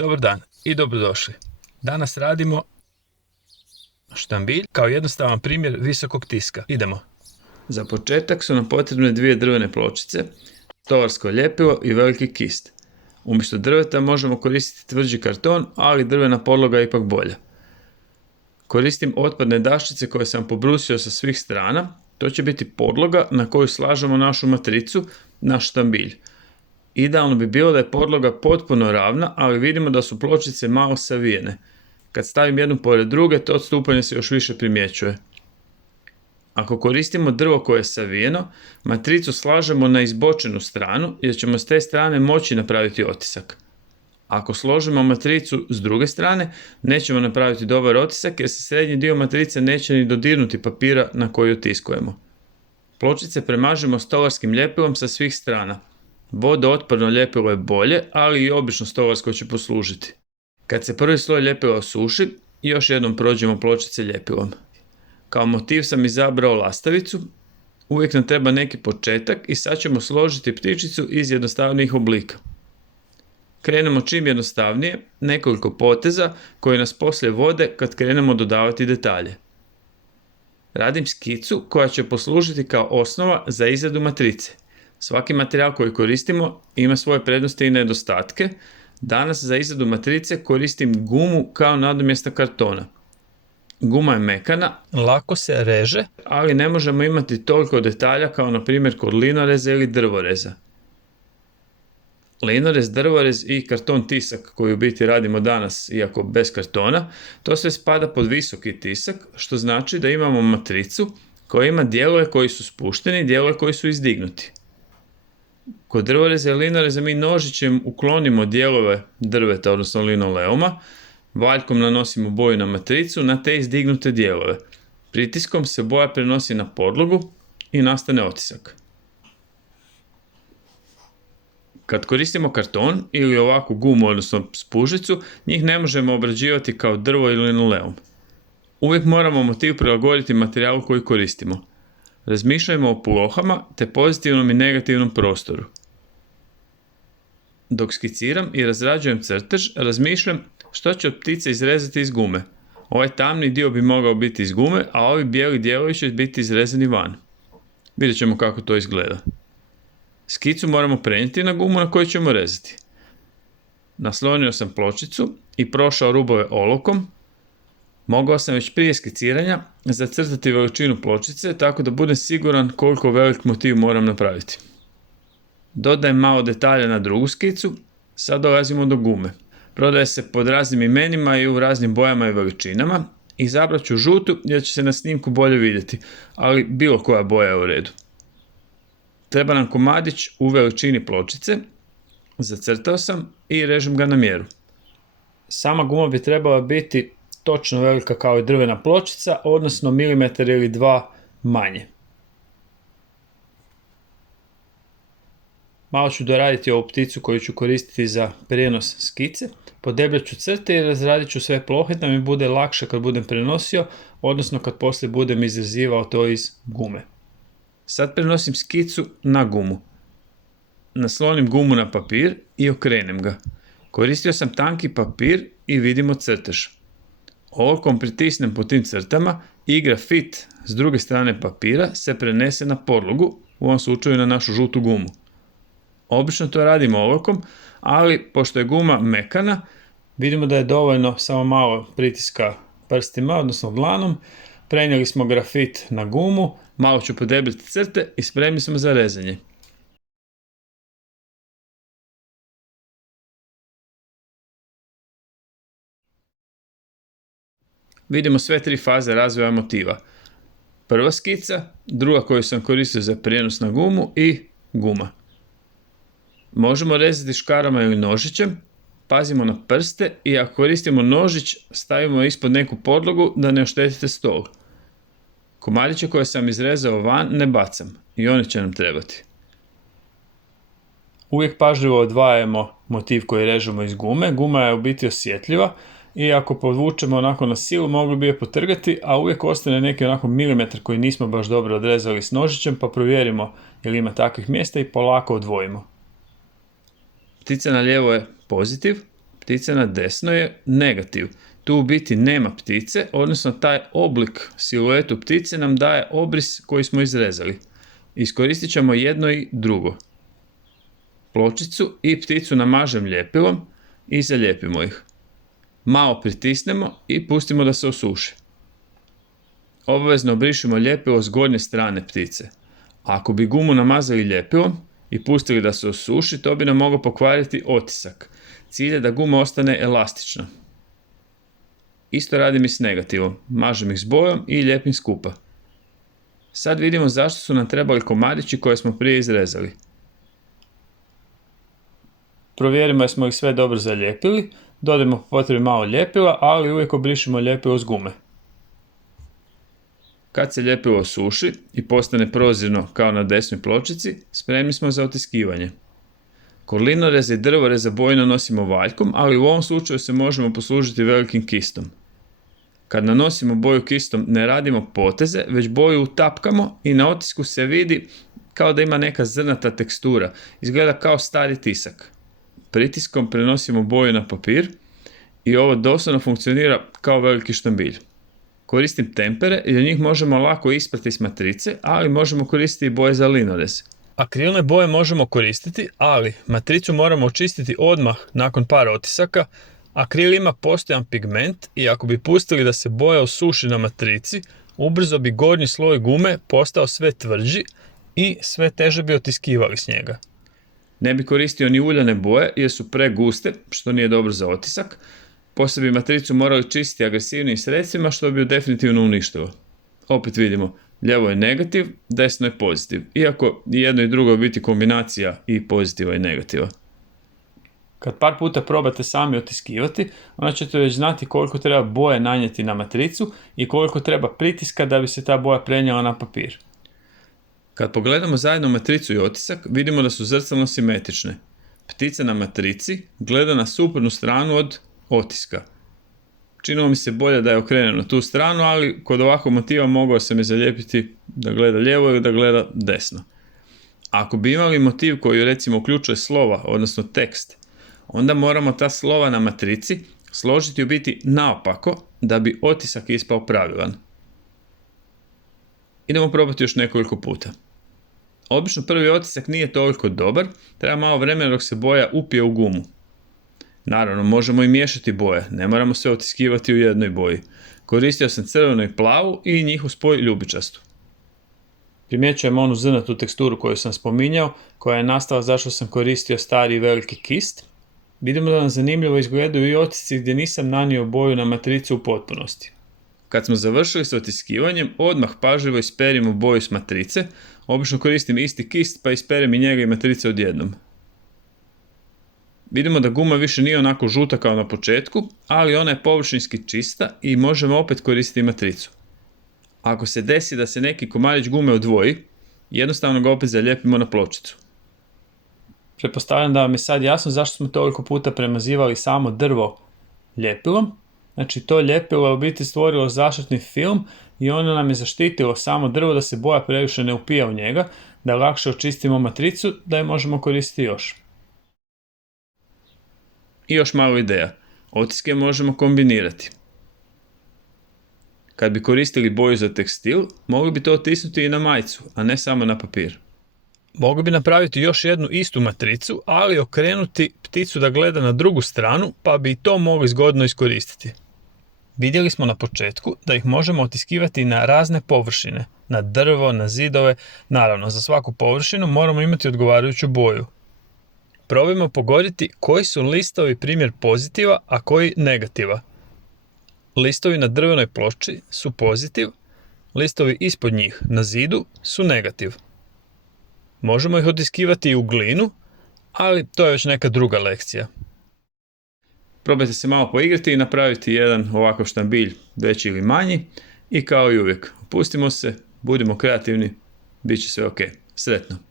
Dobar dan i dobrodošli. Danas radimo štambilj kao jednostavan primjer visokog tiska. Idemo. Za početak su nam potrebne dvije drvene pločice, stolarsko ljepivo i veliki kist. Umjesto drveta možemo koristiti tvrđi karton, ali drvena podloga je ipak bolja. Koristim otpadne daščice koje sam pobrusio sa svih strana. To će biti podloga na koju slažemo našu matricu, naš štambilj. Idealno bi bilo da je podloga potpuno ravna, ali vidimo da su pločice malo savijene. Kad stavim jednu pored druge, to odstupanje se još više primjećuje. Ako koristimo drvo koje je savijeno, matricu slažemo na izbočenu stranu jer ćemo s te strane moći napraviti otisak. Ako složimo matricu s druge strane, nećemo napraviti dobar otisak jer se srednji dio matrice neće ni dodirnuti papira na koji otiskujemo. Pločice premažemo stolarskim ljepilom sa svih strana. Vodootporno ljepilo je bolje, ali i obično stolarsko će poslužiti. Kad se prvi sloj ljepila osuši, još jednom prođemo pločice ljepilom. Kao motiv sam izabrao lastavicu. Uvijek nam treba neki početak i sad ćemo složiti ptičicu iz jednostavnijih oblika. Krenemo čim jednostavnije, nekoliko poteza koji nas poslije vode kad krenemo dodavati detalje. Radim skicu koja će poslužiti kao osnova za izradu matrice. Svaki materijal koji koristimo ima svoje prednosti i nedostatke. Danas za izradu matrice koristim gumu kao nadomjestak kartona. Guma je mekana, lako se reže, ali ne možemo imati toliko detalja kao na primjer kod linoreza ili drvoreza. Linorez, drvorez i karton tisak koji u biti radimo danas, iako bez kartona, to sve spada pod visoki tisak, što znači da imamo matricu koja ima dijelove koji su spušteni i dijelove koji su izdignuti. Kod drvoreza i linoreza mi nožićem uklonimo dijelove drveta, odnosno linoleuma, valjkom nanosimo boju na matricu na te izdignute dijelove. Pritiskom se boja prenosi na podlogu i nastane otisak. Kad koristimo karton ili ovakvu gumu, odnosno spužicu, njih ne možemo obrađivati kao drvo ili linoleum. Uvijek moramo motiv prilagoditi materijalu koji koristimo. Razmišljajmo o plohama te pozitivnom i negativnom prostoru. Dok skiciram i razrađujem crtež, razmišljam što će od ptice izrezati iz gume. Ovaj tamni dio bi mogao biti iz gume, a ovi bijeli dijelovi će biti izrezani van. Vidjet ćemo kako to izgleda. Skicu moramo prenijeti na gumu na koju ćemo rezati. Naslonio sam pločicu i prošao rubove olovkom. Mogao sam već prije skiciranja zacrtati veličinu pločice tako da budem siguran koliko velik motiv moram napraviti. Dodajem malo detalja na drugu skicu, sad dolazimo do gume. Prodaje se pod raznim imenima i u raznim bojama i veličinama. Izabrat ću žutu jer će se na snimku bolje vidjeti, ali bilo koja boja je u redu. Treba nam komadić u veličini pločice, zacrtao sam i režem ga na mjeru. Sama guma bi trebala biti točno velika kao i drvena pločica, odnosno milimetar ili dva manje. Malo ću doraditi ovu pticu koju ću koristiti za prijenos skice. Podebljat ću crte i razradit ću sve plohe da mi bude lakše kad budem prenosio, odnosno kad poslije budem izrezivao to iz gume. Sad prenosim skicu na gumu. Naslonim gumu na papir i okrenem ga. Koristio sam tanki papir i vidimo crtež. Olovkom pritisnem po tim crtama i grafit s druge strane papira se prenese na podlogu, u ovom slučaju na našu žutu gumu. Obično to radimo olovkom, ali pošto je guma mekana, vidimo da je dovoljno samo malo pritiska prstima, odnosno dlanom. Prenijeli smo grafit na gumu, malo ću podebljati crte i spremni smo za rezanje. Vidimo sve tri faze razvoja motiva. Prva skica, druga koju sam koristio za prijenos na gumu i guma. Možemo rezati škarama ili nožićem, pazimo na prste i ako koristimo nožić stavimo ispod neku podlogu da ne oštetite stol. Komadiće koje sam izrezao van ne bacam i oni će nam trebati. Uvijek pažljivo odvajamo motiv koji režemo iz gume. Guma je u biti osjetljiva i ako podvučemo onako na silu mogli bi je potrgati, a uvijek ostane neki onako milimetar koji nismo baš dobro odrezali s nožićem, pa provjerimo je li ima takvih mjesta i polako odvojimo. Ptica na lijevo je pozitiv, Ptica na desno je negativ. Tu u biti nema ptice, odnosno taj oblik siluetu ptice nam daje obris koji smo izrezali. Iskoristit ćemo jedno i drugo. Pločicu i pticu namažem ljepilom i zalijepimo ih. Malo pritisnemo i pustimo da se osuši. Obavezno obrišimo ljepilo s gornje strane ptice. Ako bi gumu namazali ljepilom i pustili da se osuši, to bi nam moglo pokvariti otisak. Cilj je da guma ostane elastična. Isto radim i s negativom. Mažem ih s bojom i lijepim skupa. Sad vidimo zašto su nam trebali komadići koje smo prije izrezali. Provjerimo jesmo ih sve dobro zalijepili. Dodajmo po potrebi malo ljepila, ali uvijek obrišimo ljepilo s gume. Kad se ljepilo osuši i postane prozirno kao na desnoj pločici, spremni smo za otiskivanje. Kod linoreza i drvoreza boju nanosimo valjkom, ali u ovom slučaju se možemo poslužiti velikim kistom. Kad nanosimo boju kistom ne radimo poteze, već boju utapkamo i na otisku se vidi kao da ima neka zrnata tekstura. Izgleda kao stari tisak. Pritiskom prenosimo boju na papir i ovo doslovno funkcionira kao veliki štambilj. Koristim tempere jer njih možemo lako isprati s matrice, ali možemo koristiti i boje za linorez. Akrilne boje možemo koristiti, ali matricu moramo očistiti odmah nakon par otisaka. Akril ima postojan pigment i ako bi pustili da se boja osuši na matrici, ubrzo bi gornji sloj gume postao sve tvrđi i sve teže bi otiskivali s njega. Ne bi koristio ni uljane boje jer su preguste, što nije dobro za otisak. Poslije bi matricu morali čistiti agresivnim sredstvima, što bi ju definitivno uništilo. Opet vidimo, lijevo je negativ, desno je pozitiv, iako jedno i drugo biti kombinacija i pozitiva i negativa. Kad par puta probate sami otiskivati, onda ćete već znati koliko treba boje nanijeti na matricu i koliko treba pritiska da bi se ta boja prenijela na papir. Kad pogledamo zajedno matricu i otisak, vidimo da su zrcalno simetrične. Ptica na matrici gleda na suprotnu stranu od otiska. Činilo mi se bolje da je okrenuo na tu stranu, ali kod ovakvog motiva mogao se mi zalijepiti da gleda lijevo ili da gleda desno. Ako bi imali motiv koji recimo uključuje slova, odnosno tekst, onda moramo ta slova na matrici složiti u biti naopako da bi otisak ispao pravilan. Idemo probati još nekoliko puta. Obično prvi otisak nije toliko dobar, treba malo vremena dok se boja upije u gumu. Naravno, možemo i miješati boje, ne moramo sve otiskivati u jednoj boji. Koristio sam crvenu i plavu i njihov spoj ljubičastu. Primjećujemo onu zrnatu teksturu koju sam spominjao, koja je nastala zašto sam koristio stari i veliki kist. Vidimo da nam zanimljivo izgledaju i otisci gdje nisam nanio boju na matricu u potpunosti. Kad smo završili s otiskivanjem, odmah pažljivo isperimo boju s matrice. Obično koristim isti kist pa isperem i njega i matrice odjednom. Vidimo da guma više nije onako žuta kao na početku, ali ona je površinski čista i možemo opet koristiti matricu. Ako se desi da se neki komadić gume odvoji, jednostavno ga opet zalijepimo na pločicu. Pretpostavljam da vam je sad jasno zašto smo toliko puta premazivali samo drvo ljepilom. Znači to ljepilo je u biti stvorilo zaštitni film i ono nam je zaštitilo samo drvo da se boja previše ne upija u njega, da lakše očistimo matricu, da je možemo koristiti još. I još malo ideja. Otiske možemo kombinirati. Kad bi koristili boju za tekstil, mogli bi to otisnuti i na majicu, a ne samo na papir. Mogli bi napraviti još jednu istu matricu, ali okrenuti pticu da gleda na drugu stranu, pa bi i to mogli zgodno iskoristiti. Vidjeli smo na početku da ih možemo otiskivati na razne površine, na drvo, na zidove. Naravno, za svaku površinu moramo imati odgovarajuću boju. Probajmo pogoditi koji su listovi primjer pozitiva, a koji negativa. Listovi na drvenoj ploči su pozitiv, listovi ispod njih na zidu su negativ. Možemo ih otiskivati i u glinu, ali to je već neka druga lekcija. Probajte se malo poigrati i napraviti jedan ovakav štambilj, veći ili manji, i kao i uvijek, opustimo se, budimo kreativni, bit će sve ok. Sretno!